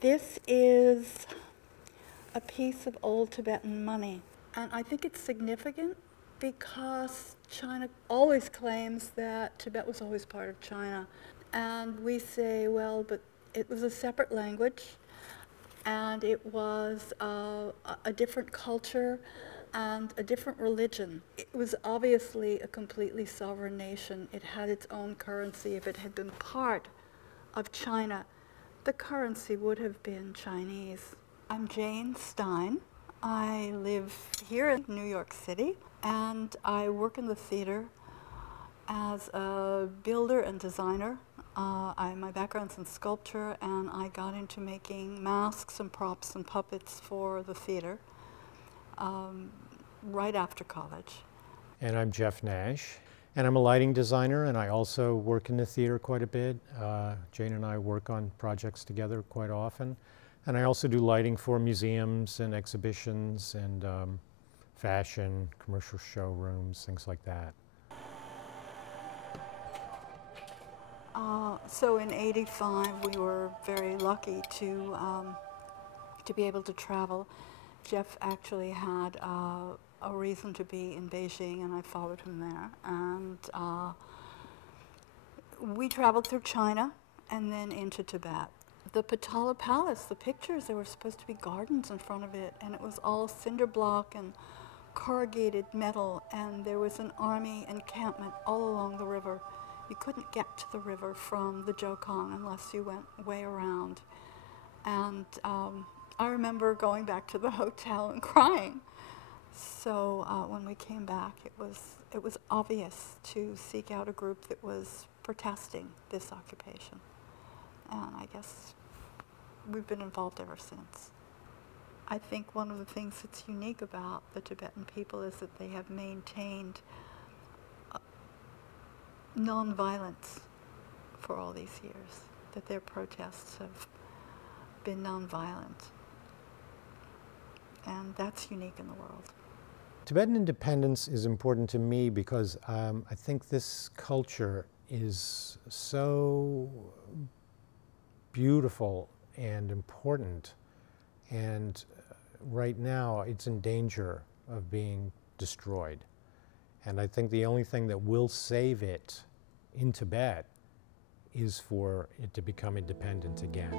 This is a piece of old Tibetan money. And I think it's significant because China always claims that Tibet was always part of China. And we say, well, but it was a separate language, and it was a different culture and a different religion. It was obviously a completely sovereign nation. It had its own currency. If it had been part of China, the currency would have been Chinese. I'm Jane Stein. I live here in New York City, and I work in the theater as a builder and designer. My background's in sculpture, and I got into making masks and props and puppets for the theater right after college. And I'm Jeff Nash, and I'm a lighting designer, and I also work in the theater quite a bit. Jane and I work on projects together quite often. And I also do lighting for museums and exhibitions and fashion, commercial showrooms, things like that. So in '85, we were very lucky to be able to travel. Jeff actually had a reason to be in Beijing, and I followed him there. And we traveled through China and then into Tibet. The Potala Palace, the pictures, there were supposed to be gardens in front of it, and it was all cinder block and corrugated metal, and there was an army encampment all along the river. You couldn't get to the river from the Jokong unless you went way around. And I remember going back to the hotel and crying. So when we came back, it was obvious to seek out a group that was protesting this occupation. And I guess we've been involved ever since. I think one of the things that's unique about the Tibetan people is that they have maintained nonviolence for all these years, that their protests have been nonviolent. And that's unique in the world. Tibetan independence is important to me because I think this culture is so beautiful and important, and right now it's in danger of being destroyed. And I think the only thing that will save it in Tibet is for it to become independent again.